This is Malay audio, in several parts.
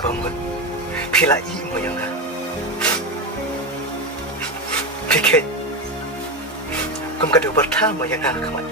bangun pila mo yang nga pikir kum kadu pertama yang nga kamat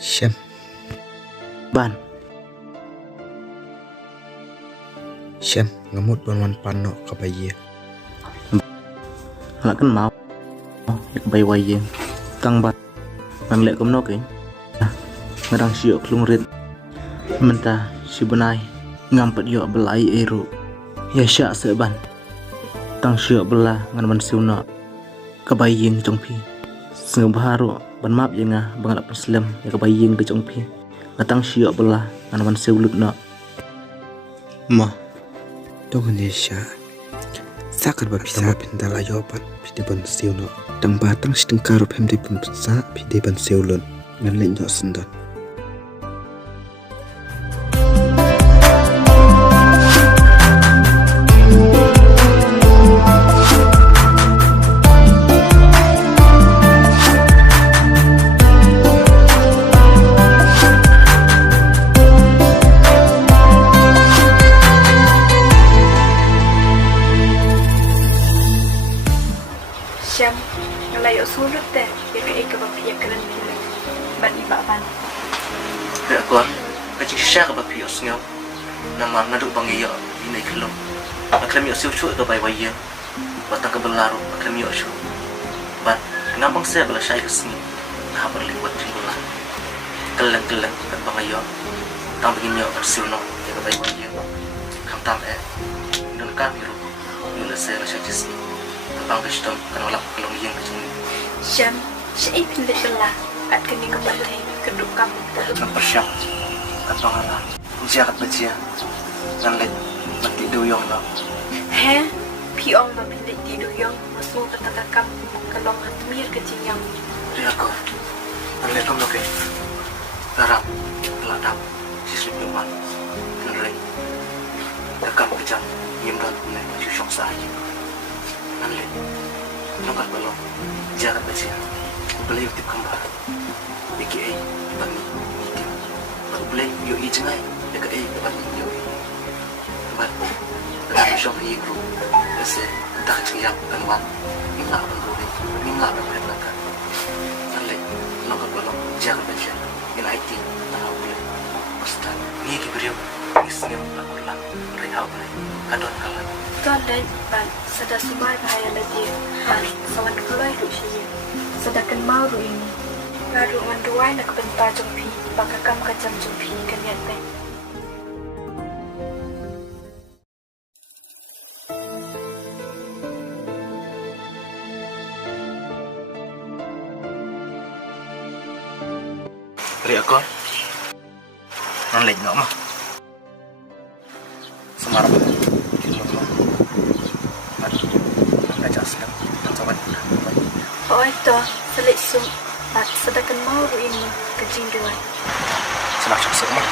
Syam Ban Syam ngamut ban panok ke bayi Nak kan mau Yak bay way yang Tang bat Nang lek kom nok eh Ngerang siok klung rit Mentah si benai Ngampat yok belai eru Ya syak seban Tang siok belah Ngan man siu nak Kebaying trong pi Sengah baharu Ban map yang bang nak Muslim Ya kebaying ke trong pi Ngatang siok belah Ngan man siu lut nak Ma Tong ni sya Sakar ba pisa pinta la yopan Pide ban siu no Tang batang sideng karup hem de pun pisa Pide ban siu lun Ngan lek nyok sendan Syam, ngelayo sulut deh, ya ke ika bapi ya keren pilih, ban iba ban. ya ko kacik syak ba pi osngau nama nadu bangiyo ini kelum akram yo siu chu ke bai waya batang ke belaru akram yo chu ban ngabang saya bela syai kesini nah berliwat jingula keleng ke bangiyo tang begini yo siu no ya ke bai waya kam tam dan kamiru yula saya la syai kesini bang kestom kan walak kelong yang kecil Syam, syai pilih belah, at kini kembali keduk kamu. mempersiap katongan jagat bacia dan lek mati doyong lo Heh, piong ba pilih tidur yang masuk ke takakam kalong hatmir kecinyang. ri aku dan lek kamu ke garam peladap sisip yuman dan lek takam kejam yimdan ne syusyok sahaja dan lek nongkat belum jagat bacia beli utip kembar BKA bani meeting baru beli yo i jengai dekat bani yo i bat dalam syok i group ese tak ciap dan wan minga banguri minga berlakan ale nongkat belum jagat baca in IT tahu boleh ustaz ni kibriu isnya lakulah rehab kadon kalan Tuan dan ban, sada sumai bahaya lagi, ban, sawan kulai duk sih. Sedangkan mau ru ini, ngaru manduai nak bentar jumpi, bakakam kacam jumpi kanyat teh. ri aku nan lek ngok mah semarang ngajak sedang cawan Oh itu, selik sum, bat, sedangkan mau ru ini kejing dua. senang cok semua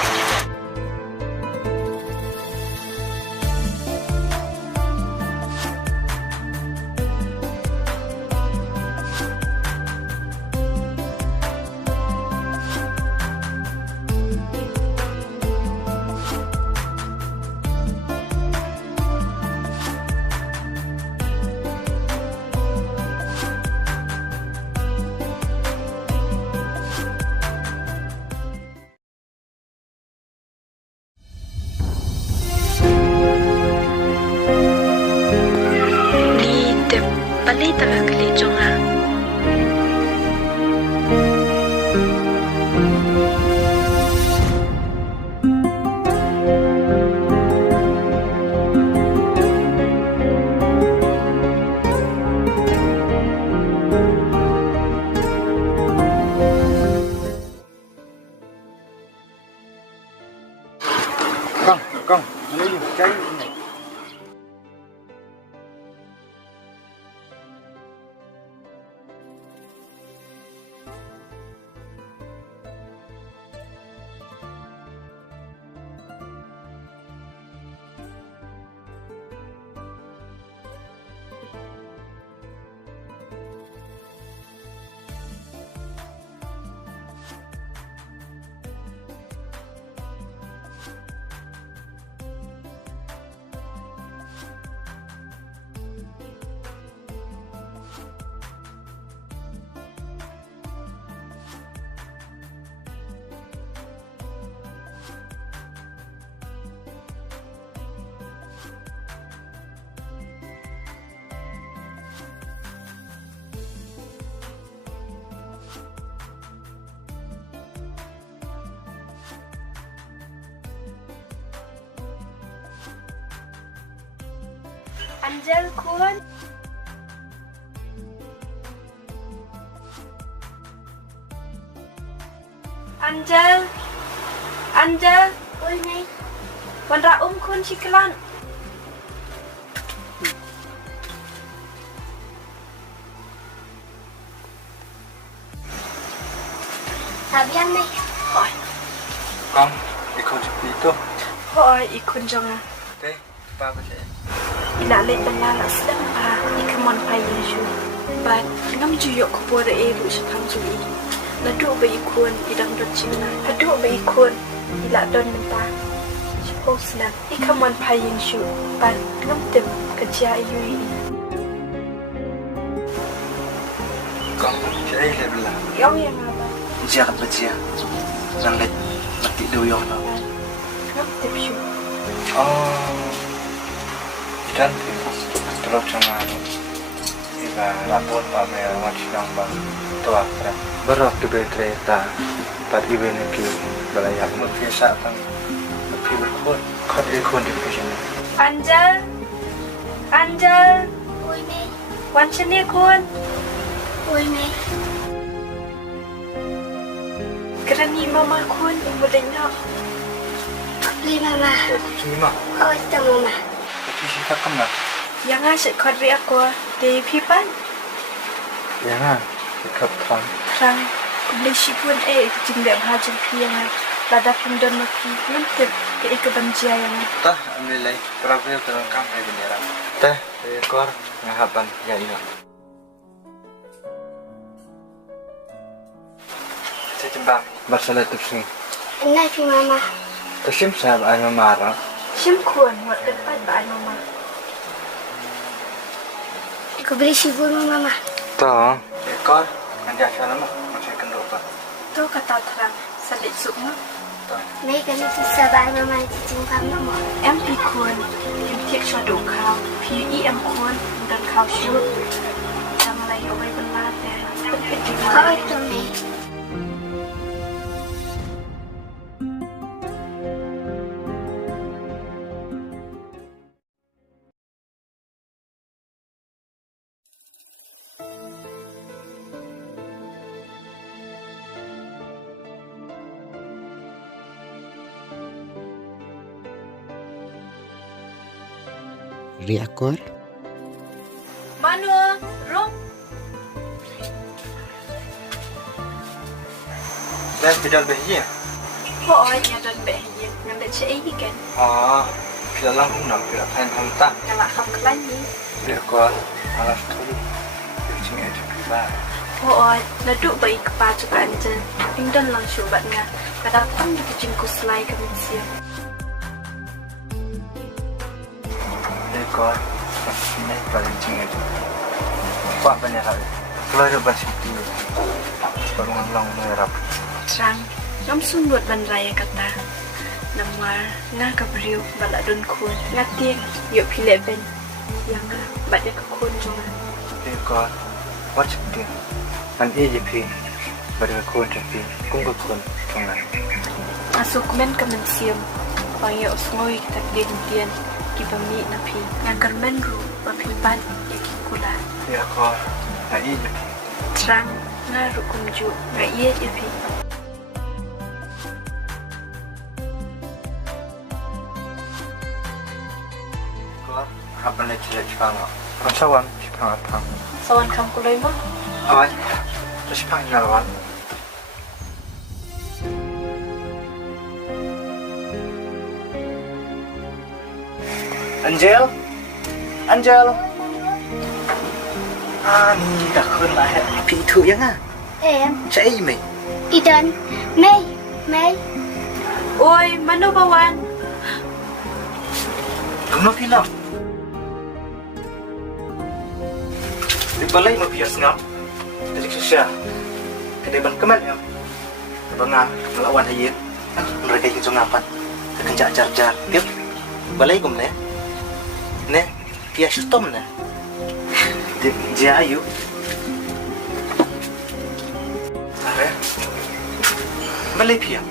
Balai tengah kali jonga. Con, lấy gì cái này. Angel kun. Angel. Oi ni. Wan ra kun chiklan. Sabian ni. Oi. Con, đi con chụp đi thôi. Oi ikun jonga. Thế, ba có thể. Ila le bala sedang pa ikamon pa Yesu. But ngam juyo ko pore e ru sa tham su i. Na do ba ikun idang dot china. Na do ba ikun ila don menta. Suppose na ikamon pa Yesu. But ngam tem kerja ayu i. Con, chơi lại là. Yong yang apa? Dia akan berjaya. Dan let mati dulu yang nak. Ngam tem su. Dan terus jangan jika lapor pamer macam bang tua kan berok di betreta pada event itu belayak mungkin saat kan lebih berkon kau ikut di sini. Angel. Oi ni. Wan chene kun. Oi ni. Kerani mama kun boleh nak. Beli mama. Sini mah, Oh, itu mama. tapi kita kena. Yang asyik kau ri aku di pipan. Jangan ikut kan. Rang boleh sipun jing dah hajar piang lada pindon maki nanti ke banjia yang Tah ambil lagi. Terakhir terangkan lagi beneran. Teh ekor ngahapan ya iya. Saya jembang. Masalah tu sini. Ini pi mama. Tersim saya ayam marah. sim kuan buat depan ba mama. Aku beli sibuk mama. Tahu. Ekor nanti asal mah masih kendopa. Tu kata terang sedih sukma. Mấy cái này thì sợ bạn mà mày thì chúng không nó mỏi. Em pi kuan em tiek cho đủ khao pi em kuan dan khao siu. Sama lagi awai benar deh. Có trong này. Reakor Manu, rum. Dah tidak behia. Hoi yang dan behien yang dah cai kan. Kita langsung nak kita plan hantar. Yang nak ham kelan ni. Ekor alas tu. Sini ada kita. Hoi, laduk baik kepa juga anje. Pingdan langsung batnya. Kadang-kadang kita jengku selai ke mensia. Ekor ini paling tinggi tu. Pak banyak hal. Kalau ada basi tu, bangun long merap. Terang, ngam sunut ban raya kata. Namar nga kabriu bala don kun. Ngati yuk pilih ben. Yang badya ke kun juga. Ekor macam tu. Nanti JP berkon tapi kung tungan. Masuk men ke mensiam. Paya usngoi kita dian kibami napi. Yang kermen ru bapipan yakikula. Ekor nanti JP. Terang nga rukumju nga iya yapi. apa nih cerita Jepang nggak? Rangsawan Jepang apa? Sawan kam kulai mah. Awal, terus Jepang ngelawan. Angel, Angel. Ni dah kena lah. Phi thử yang à? Em, Chạy gì mày? Eden, May, May. Oi, mano bawan? Kamu nak film? Di balai mau biar ngam. Jadi susah. Kedai ban keman em. Bangah melawan hayin. Mereka yang sungapan. Terkenjak jar-jar. Tiap balai kum ne. Ne, dia system ne. Dia ayu. Are. Balai pia.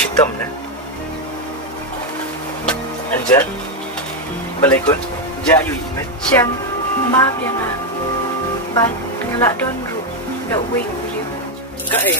Hitam na. Angel, balai kun, jayu imet. Siam, maaf ya nga. Ban, ngelak don ru, da uwi uriu. Ka eh,